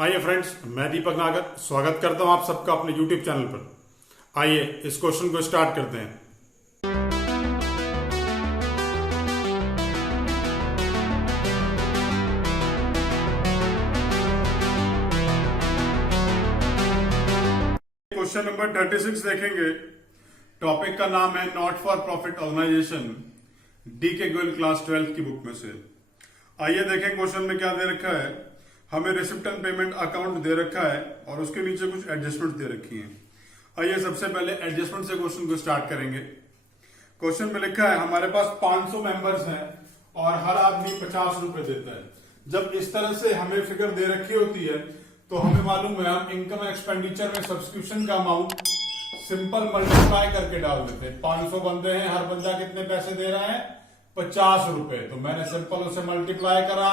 आइए फ्रेंड्स, मैं दीपक नागर स्वागत करता हूं आप सबका अपने YouTube चैनल पर। आइए इस क्वेश्चन को स्टार्ट करते हैं। क्वेश्चन नंबर 36 देखेंगे। टॉपिक का नाम है not for profit organisation, D K Goyal class 12 की बुक में से। आइए देखें क्वेश्चन में क्या दे रखा है। हमें रिसिप्ट एंड पेमेंट अकाउंट दे रखा है और उसके नीचे कुछ एडजस्टमेंट दे रखी हैं। आइए सबसे पहले एडजस्टमेंट से क्वेश्चन को स्टार्ट करेंगे। क्वेश्चन में लिखा है हमारे पास 500 मेंबर्स हैं और हर आदमी 50 रुपए देता है। जब इस तरह से हमें फिगर दे रखी होती है तो हमें मालूम है हम इनकम एक्सपेंडिचर में सब्सक्रिप्शन का अमाउंट सिंपल मल्टीप्लाई करके डाल देते हैं। 500 बंदे हैं, हर बंदा कितने पैसे दे रहा है? 50 रुपए। तो मैंने सिंपल उसे मल्टीप्लाई करा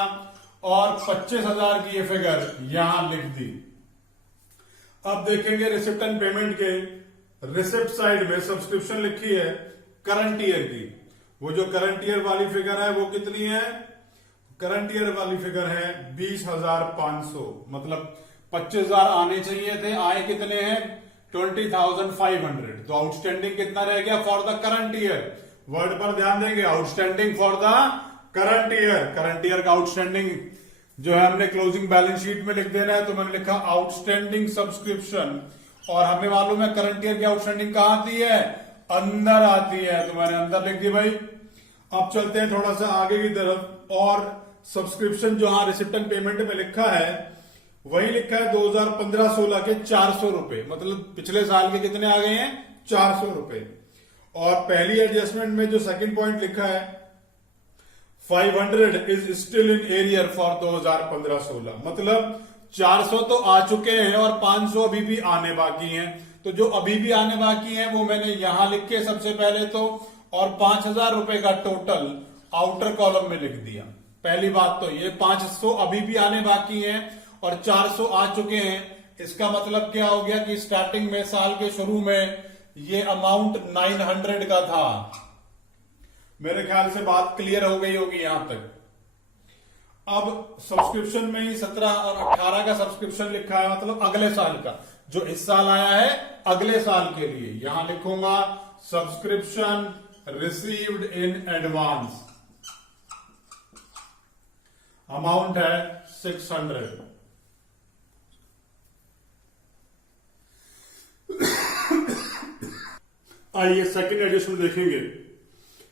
और 25,000 की ये फिगर यहां लिख दी। अब देखेंगे रिसिप्ट एंड पेमेंट के रिसिप्ट साइड में सब्सक्रिप्शन लिखी है करंट ईयर की। वो जो करंट ईयर वाली फिगर है वो कितनी है? करंट ईयर वाली फिगर है 20,500। मतलब 25,000 आने चाहिए थे, आए कितने हैं? 20,500। तो आउटस्टैंडिंग कितना रह गया for the current year? Word पर ध्यान देंगे, outstanding for the current year. Current year का आउटस्टैंडिंग जो है हमने क्लोजिंग बैलेंस शीट में लिख देना है। तो मैंने लिखा आउटस्टैंडिंग सब्सक्रिप्शन, और हमें मालूम है करंट ईयर की आउटस्टैंडिंग कहां आती है? अंदर आती है। तो मैंने अंदर लिख दी भाई। अब चलते हैं थोड़ा सा आगे की तरफ, और सब्सक्रिप्शन जो हाँ रिसिप्ट एंड पेमेंट में लिखा है वही लिखा है 2015-16 के 400 रुपए। मतलब पिछले साल के कितने आ गए हैं? 400 रुपए। और पहली एडजस्टमेंट में जो सेकंड पॉइंट लिखा है 500 is still in arrear for 2015-16। मतलब 400 तो आ चुके हैं और 500 अभी भी आने बाकी हैं। तो जो अभी भी आने बाकी हैं वो मैंने यहां लिख के सबसे पहले तो, और 5,000 रुपए का टोटल आउटर कॉलम में लिख दिया। पहली बात तो ये 500 अभी भी आने बाकी हैं और 400 आ चुके हैं। इसका मतलब क्या हो गया कि स्टार्टिंग में साल के शुरू में ये अमाउंट 900 का था। मेरे ख्याल से बात क्लियर हो गई होगी यहां तक। अब सब्सक्रिप्शन में ही 17 और 18 का सब्सक्रिप्शन लिखा है, मतलब अगले साल का। जो इस साल आया है अगले साल के लिए यहां लिखूंगा subscription received in advance. Amount है 600। आइए सेकंड एडजस्टमेंट देखेंगे।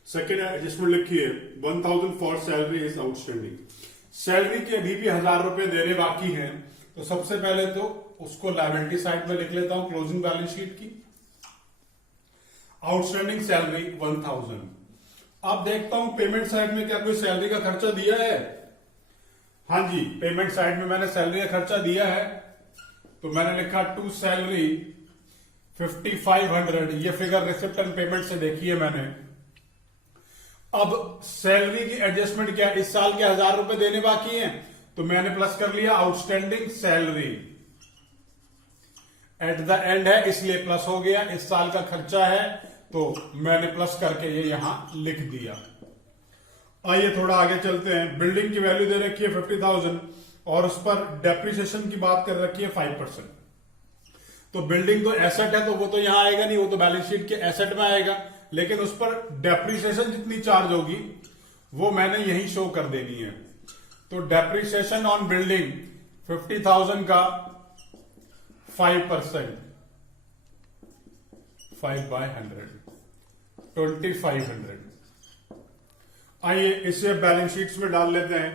सेकंड एडजस्टमेंट लिखी है 1,000 for salary is outstanding. Salary के अभी भी 1,000 रुपए देने बाकी हैं। तो सबसे पहले तो उसको लायबिलिटी साइड में लिख लेता हूं क्लोजिंग बैलेंस शीट की। Outstanding salary 1,000। अब देखता हूं पेमेंट साइड में क्या कोई सैलरी का खर्चा दिया है। हाँ जी, पेमेंट साइड में मैंने सैलरी का खर्चा दिया है। तो मैंने लिखा टू सैलरी 5,500। ये फिगर रिसिप्ट एंड पेमेंट से देखी है मैंने। अब सैलरी की एडजस्टमेंट क्या? इस साल के 1,000 रुपए देने बाकी हैं तो मैंने प्लस कर लिया outstanding salary. At the end है इसलिए प्लस हो गया। इस साल का खर्चा है तो मैंने प्लस करके ये यहां लिख दिया। आइए थोड़ा आगे चलते हैं। बिल्डिंग की वैल्यू दे रखी है 50,000 और उस पर डेप्रिसिएशन की बात कर रखी है 5%। तो बिल्डिंग तो एसेट है तो वो तो यहां आएगा नहीं, वो तो बैलेंस शीट के एसेट में आएगा। लेकिन उस पर डेप्रिसिएशन जितनी चार्ज होगी वो मैंने यही शो कर देनी है। तो डेप्रिसिएशन ऑन बिल्डिंग 50,000 का 5%, 5/100, 2,500। आइए इसे बैलेंस शीट्स में डाल लेते हैं।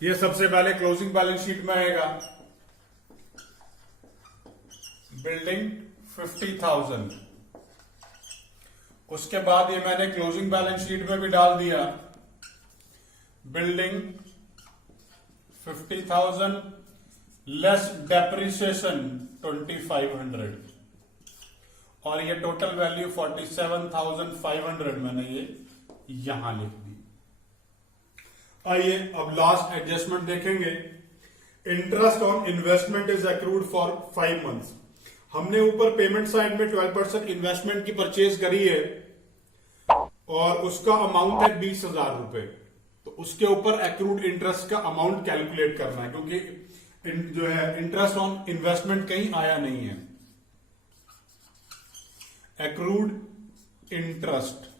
ये सबसे पहले क्लोजिंग बैलेंस शीट में आएगा बिल्डिंग 50,000। उसके बाद ये मैंने क्लोजिंग बैलेंस शीट में भी डाल दिया बिल्डिंग 50,000 लेस डेप्रिसिएशन 2,500, और ये टोटल वैल्यू 47,500 मैंने ये यहां लिख दी। आइए अब लास्ट एडजस्टमेंट देखेंगे। Interest on investment is accrued for 5 months. हमने ऊपर पेमेंट साइड में 12% इन्वेस्टमेंट की परचेज करी है और उसका अमाउंट है 20,000 रुपए। तो उसके ऊपर एक्रूड इंटरेस्ट का अमाउंट कैलकुलेट करना है, क्योंकि जो है इंटरेस्ट ऑन इन्वेस्टमेंट कहीं आया नहीं है। एक्रूड इंटरेस्ट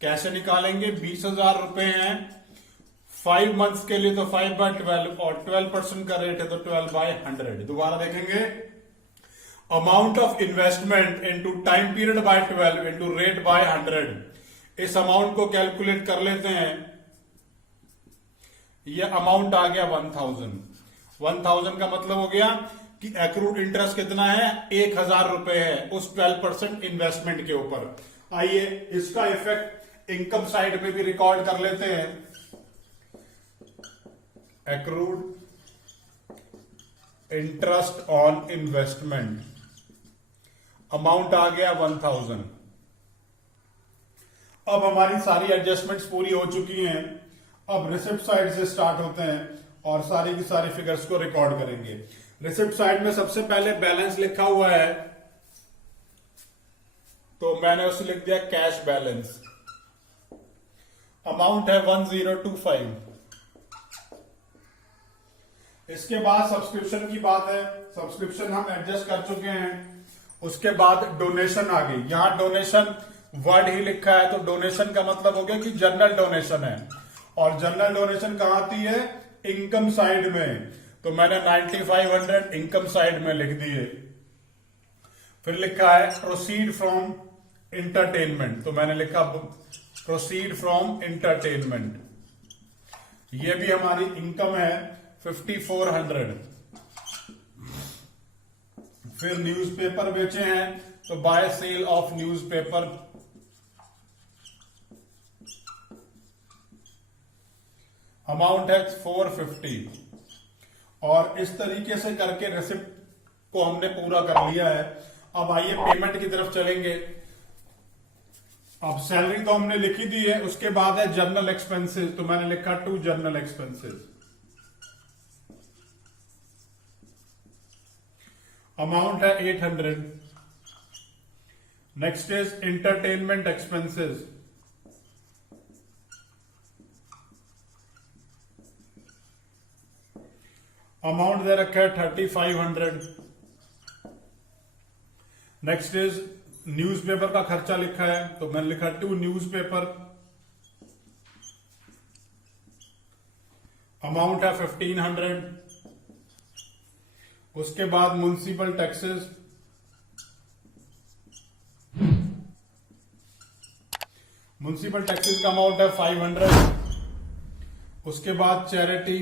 कैसे निकालेंगे? 20,000 रुपए हैं 5 मंथ्स के लिए, तो 5/12 और 12% का रेट है तो 12/100। दोबारा देखेंगे, amount of investment into time period by 12 into rate by 100। इस अमाउंट को कैलकुलेट कर लेते हैं। यह अमाउंट आ गया 1000। 1000 का मतलब हो गया कि एक्रूड इंटरेस्ट कितना है? 1000 रुपए है उस 12% इन्वेस्टमेंट के ऊपर। आइए इसका इफेक्ट इनकम साइड पे भी रिकॉर्ड कर लेते हैं। Accrued interest on investment amount आ गया 1000। अब हमारी सारी एडजस्टमेंट्स पूरी हो चुकी हैं। अब रिसिप्ट साइड से स्टार्ट होते हैं और सारी की सारी फिगर्स को रिकॉर्ड करेंगे। रिसिप्ट साइड में सबसे पहले बैलेंस लिखा हुआ है, तो मैंने उसे लिख दिया कैश बैलेंस। अमाउंट है 1025। इसके बाद सब्सक्रिप्शन की बात है। सब्सक्रिप्शन हम एडजस्ट कर चुके हैं। उसके बाद डोनेशन आ गई। यहां डोनेशन वर्ड ही लिखा है, तो डोनेशन का मतलब हो गया कि जनरल डोनेशन है। और जनरल डोनेशन कहां आती है? इनकम साइड में। तो मैंने 9500 इनकम साइड में लिख दिए। फिर लिखा है प्रोसीड फ्रॉम इंटरटेनमेंट, तो मैंने लिखा प्रोसीड फ्रॉम इंटरटेनमेंट। ये भी हमारी इनकम है 5400। फिर न्यूज़पेपर बेचे हैं, तो by sale of newspaper amount है 450। और इस तरीके से करके रिसिप्ट को हमने पूरा कर लिया है। अब आइए पेमेंट की तरफ चलेंगे। अब सैलरी तो हमने लिखी दी है, उसके बाद है जनरल एक्सपेंसेस, तो मैंने लिखा 2 जनरल एक्सपेंसेस। अमाउंट है 800। Next is entertainment expenses. Amount दे रखा है 3500। नेक्स्ट इज न्यूज़पेपर का खर्चा लिखा है, तो मैंने लिखा 2 न्यूज़पेपर। अमाउंट है 1500। उसके बाद म्युनिसिपल टैक्सेस। म्युनिसिपल टैक्सेस का अमाउंट है 500। उसके बाद चैरिटी।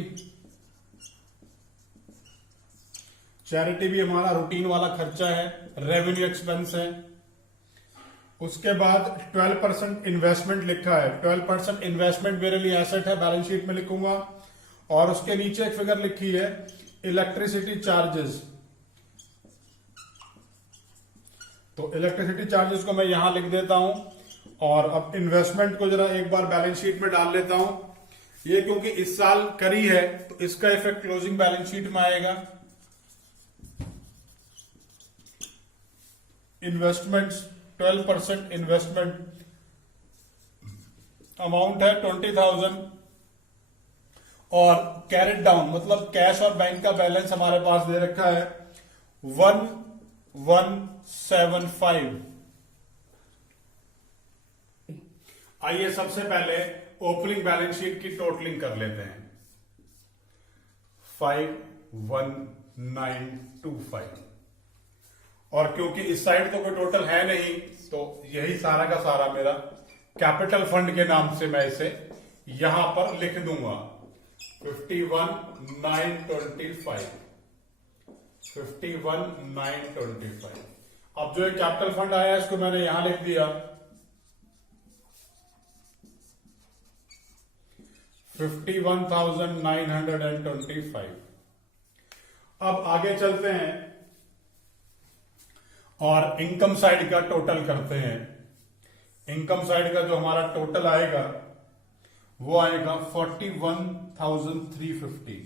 चैरिटी भी हमारा रूटीन वाला खर्चा है, रेवेन्यू एक्सपेंस है। उसके बाद 12% इन्वेस्टमेंट लिखा है। 12% इन्वेस्टमेंट मेरे लिए एसेट है, बैलेंस शीट में लिखूंगा। और उसके नीचे एक फिगर लिखी है इलेक्ट्रिसिटी चार्जेस। तो इलेक्ट्रिसिटी चार्जेस को मैं यहां लिख देता हूं। और अब इन्वेस्टमेंट को जरा एक बार बैलेंस शीट में डाल लेता हूं। ये क्योंकि इस साल करी है, तो इसका इफेक्ट क्लोजिंग बैलेंस शीट में आएगा। इन्वेस्टमेंट्स 12% इन्वेस्टमेंट अमाउंट है 20,000। और कैरेट डाउन मतलब कैश और बैंक का बैलेंस हमारे पास दे रखा है 1175। आइए सबसे पहले ओपनिंग बैलेंस शीट की टोटलिंग कर लेते हैं। 51925। और क्योंकि इस साइड तो कोई टोटल है नहीं, तो यही सारा का सारा मेरा कैपिटल फंड के नाम से मैं इसे यहां पर लिख दूंगा। 51,925। 51,925। अब जो कैपिटल फंड आया इसको मैंने यहां लिख दिया 51,925। अब आगे चलते हैं और इनकम साइड का टोटल करते हैं। इनकम साइड का जो हमारा टोटल आएगा वो आएगा 41,350।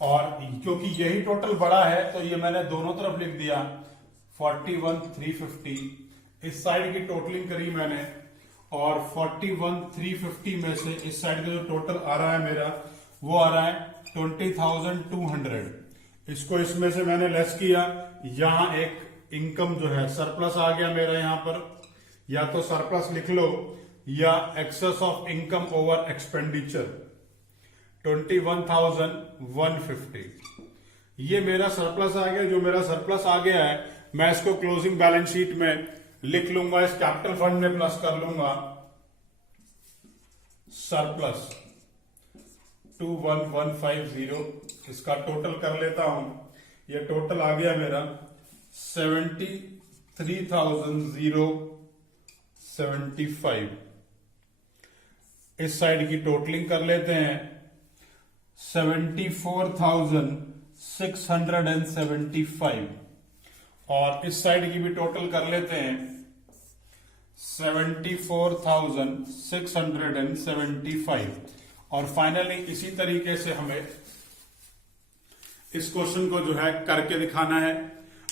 और क्योंकि यही टोटल बड़ा है तो ये मैंने दोनों तरफ लिख दिया 41,350। इस साइड की टोटलिंग करी मैंने और 41,350 में से इस साइड का जो टोटल आ रहा है मेरा वो आ रहा है 20,200। इसको इसमें से मैंने लेस किया, यहां एक इनकम जो है सरप्लस आ गया मेरा, यहां पर या तो सरप्लस लिख लो या excess of income over expenditure 21,150। ये मेरा सरप्लस आ गया। जो मेरा सरप्लस आ गया है मैं इसको क्लोजिंग बैलेंस शीट में लिख लूंगा, इस कैपिटल फंड में प्लस कर लूंगा सरप्लस 21,150। इसका टोटल कर लेता हूं, ये टोटल आ गया मेरा 73,075। इस साइड की टोटलिंग कर लेते हैं 74,675 और इस साइड की भी टोटल कर लेते हैं 74,675। और फाइनली इसी तरीके से हमें इस क्वेश्चन को जो है करके दिखाना है।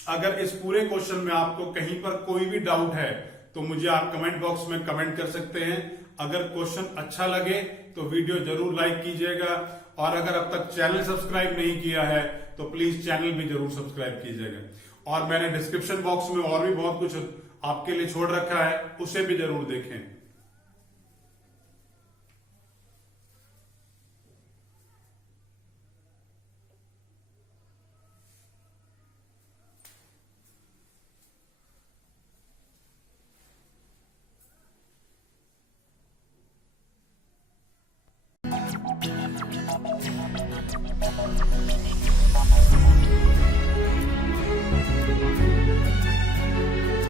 अगर इस पूरे क्वेश्चन में आपको कहीं पर कोई भी डाउट है तो मुझे आप कमेंट बॉक्स में कमेंट कर सकते हैं। अगर क्वेश्चन अच्छा लगे तो वीडियो जरूर लाइक कीजिएगा और अगर अब तक चैनल सब्सक्राइब नहीं किया है तो प्लीज चैनल भी जरूर सब्सक्राइब कीजिएगा। और मैंने डिस्क्रिप्शन बॉक्स में और भी बहुत कुछ आपके लिए छोड़ रखा है, उसे भी जरूर देखें।